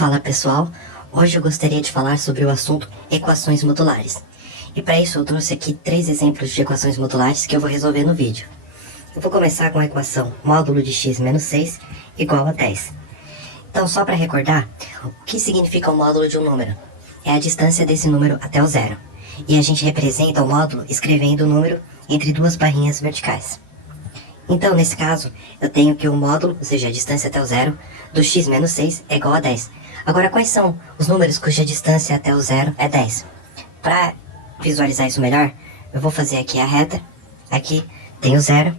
Fala pessoal, hoje eu gostaria de falar sobre o assunto equações modulares. E para isso eu trouxe aqui 3 exemplos de equações modulares que eu vou resolver no vídeo. Eu vou começar com a equação módulo de x menos 6 igual a 10. Então só para recordar, o que significa o módulo de um número? É a distância desse número até o zero. E a gente representa o módulo escrevendo o número entre duas barrinhas verticais. Então, nesse caso, eu tenho que o módulo, ou seja, a distância até o zero, do x menos 6 é igual a 10. Agora, quais são os números cuja distância até o zero é 10? Para visualizar isso melhor, eu vou fazer aqui a reta. Aqui tem o zero.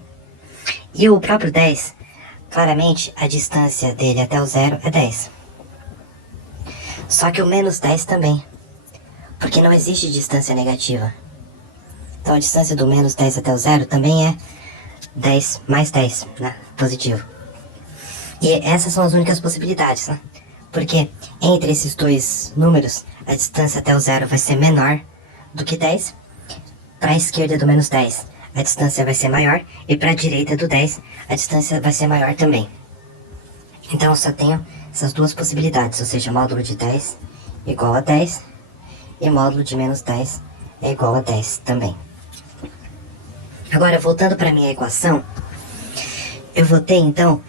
E o próprio 10, claramente, a distância dele até o zero é 10. Só que o menos 10 também, porque não existe distância negativa. Então, a distância do menos 10 até o zero também é 10 mais 10, né? Positivo. E essas são as únicas possibilidades, né? Porque entre esses dois números, a distância até o zero vai ser menor do que 10. Para a esquerda do menos 10, a distância vai ser maior. E para a direita do 10, a distância vai ser maior também. Então eu só tenho essas duas possibilidades, ou seja, módulo de 10 igual a 10 e módulo de menos 10 é igual a 10 também. Agora, voltando para a minha equação, eu vou ter, então,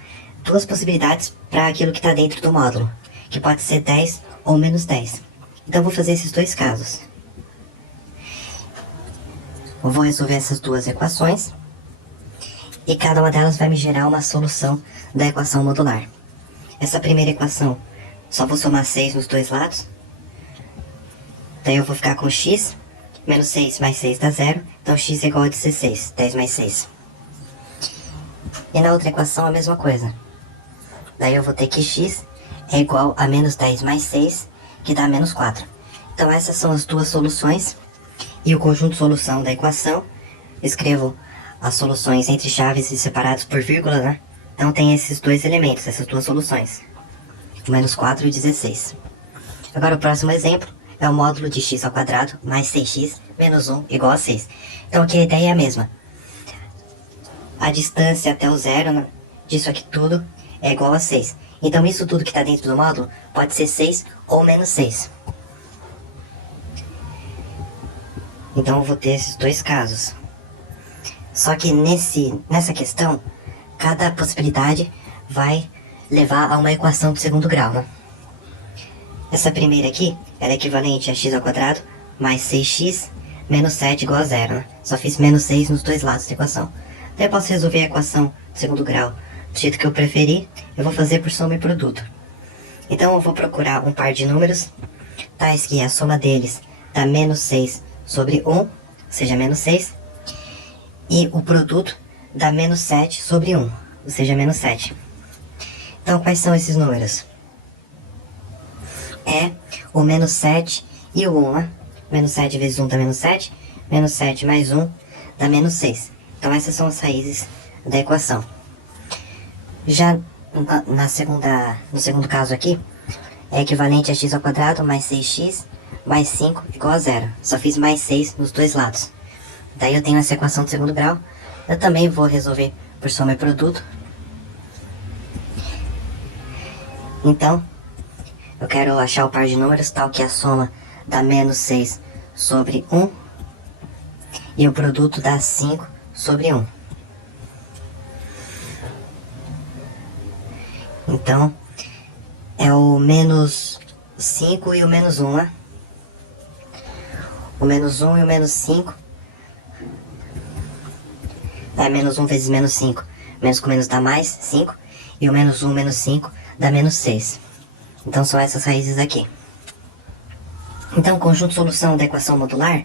duas possibilidades para aquilo que está dentro do módulo, que pode ser 10 ou menos 10. Então, eu vou fazer esses dois casos. Eu vou resolver essas duas equações, e cada uma delas vai me gerar uma solução da equação modular. Essa primeira equação, só vou somar 6 nos dois lados. Daí eu vou ficar com x. Menos 6 mais 6 dá 0, então x é igual a 16, 10 mais 6. E na outra equação a mesma coisa. Daí eu vou ter que x é igual a menos 10 mais 6, que dá menos 4. Então essas são as duas soluções. E o conjunto de solução da equação, escrevo as soluções entre chaves e separados por vírgula, né? Então tem esses dois elementos, essas duas soluções. O menos 4 e o 16. Agora o próximo exemplo é o módulo de x ao quadrado mais 6x menos 1 igual a 6. Então aqui a ideia é a mesma. A distância até o zero, né, disso aqui tudo é igual a 6. Então isso tudo que está dentro do módulo pode ser 6 ou menos 6. Então eu vou ter esses dois casos. Só que nessa questão, cada possibilidade vai levar a uma equação do segundo grau, né? Essa primeira aqui, ela é equivalente a x ao quadrado mais 6x menos 7 igual a 0, né? Só fiz menos 6 nos dois lados da equação. Daí eu posso resolver a equação do segundo grau do jeito que eu preferir. Eu vou fazer por soma e produto. Então eu vou procurar um par de números, tais que a soma deles dá menos 6 sobre 1, ou seja, menos 6. E o produto dá menos 7 sobre 1, ou seja, menos 7. Então quais são esses números? É o menos 7 e o 1, né? Menos 7 vezes 1 dá menos 7. Menos 7 mais 1 dá menos 6. Então essas são as raízes da equação. Já no segundo caso aqui, é equivalente a x ao quadrado mais 6x mais 5 igual a 0. Só fiz mais 6 nos dois lados. Daí eu tenho essa equação do segundo grau. Eu também vou resolver por soma e produto. Então, eu quero achar o par de números tal que a soma dá menos 6 sobre 1 e o produto dá 5 sobre 1. Então, é o menos 5 e o menos 1, né? O menos 1 e o menos 5 é menos 1 vezes menos 5. Menos com menos dá mais 5 e o menos 1 menos 5 dá menos 6. Então são essas raízes aqui. Então o conjunto de solução da equação modular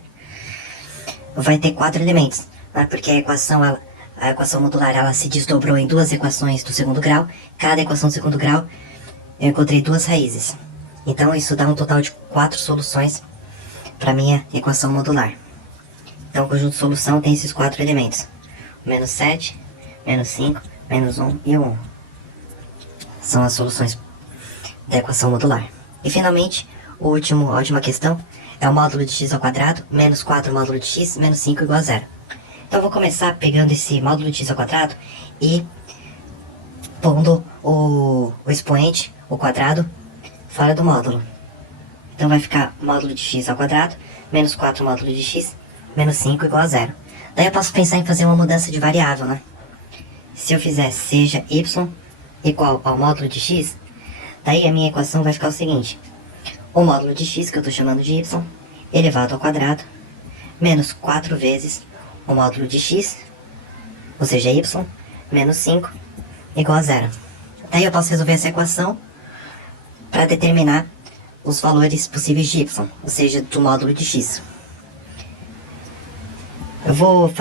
vai ter 4 elementos, né? Porque a equação modular ela se desdobrou em duas equações do segundo grau. Cada equação do segundo grau eu encontrei duas raízes. Então isso dá um total de 4 soluções para minha equação modular. Então o conjunto de solução tem esses 4 elementos. Menos 7, menos 5, menos 1 e o 1. São as soluções da equação modular. E finalmente, a última questão é o módulo de x ao quadrado menos 4 módulo de x menos 5 igual a 0. Então eu vou começar pegando esse módulo de x ao quadrado e pondo o expoente, o quadrado, fora do módulo. Então vai ficar módulo de x ao quadrado, menos 4 módulo de x, menos 5 igual a 0. Daí eu posso pensar em fazer uma mudança de variável, né? Se eu fizer seja y igual ao módulo de x, daí a minha equação vai ficar o seguinte. O módulo de x, que eu estou chamando de y, elevado ao quadrado, menos 4 vezes o módulo de x, ou seja, y, menos 5, igual a 0. Daí eu posso resolver essa equação para determinar os valores possíveis de y, ou seja, do módulo de x. Eu vou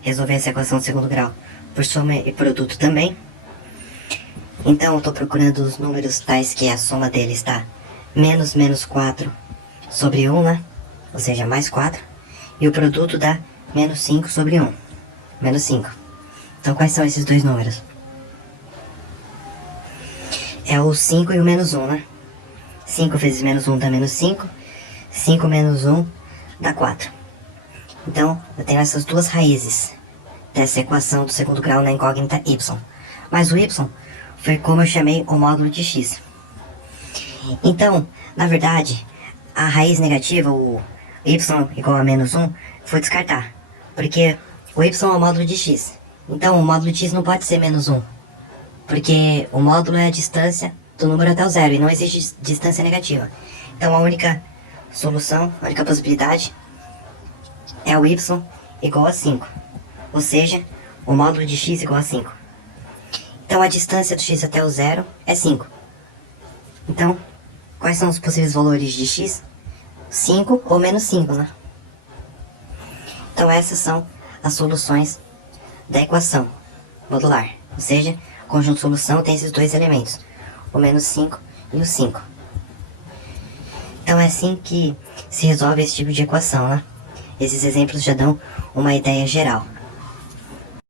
resolver essa equação de segundo grau por soma e produto também. Então eu estou procurando os números tais que a soma deles está menos 4 sobre 1, né? Ou seja, mais 4. E o produto dá menos 5 sobre 1. Menos 5. Então quais são esses dois números? É o 5 e o menos 1, né? 5 vezes menos 1 dá menos 5. 5 menos 1 dá 4. Então eu tenho essas duas raízes dessa equação do segundo grau na incógnita y. Mas o y foi como eu chamei o módulo de x. Então, na verdade, a raiz negativa, o y igual a menos 1, foi descartar. Porque o y é o módulo de x. Então, o módulo de x não pode ser menos 1. Porque o módulo é a distância do número até o zero e não existe distância negativa. Então, a única solução, a única possibilidade é o y igual a 5. Ou seja, o módulo de x igual a 5. Então, a distância do x até o zero é 5. Então, quais são os possíveis valores de x? 5 ou menos 5, né? Então, essas são as soluções da equação modular. Ou seja, o conjunto de solução tem esses dois elementos, o menos 5 e o 5. Então, é assim que se resolve esse tipo de equação, né? Esses exemplos já dão uma ideia geral.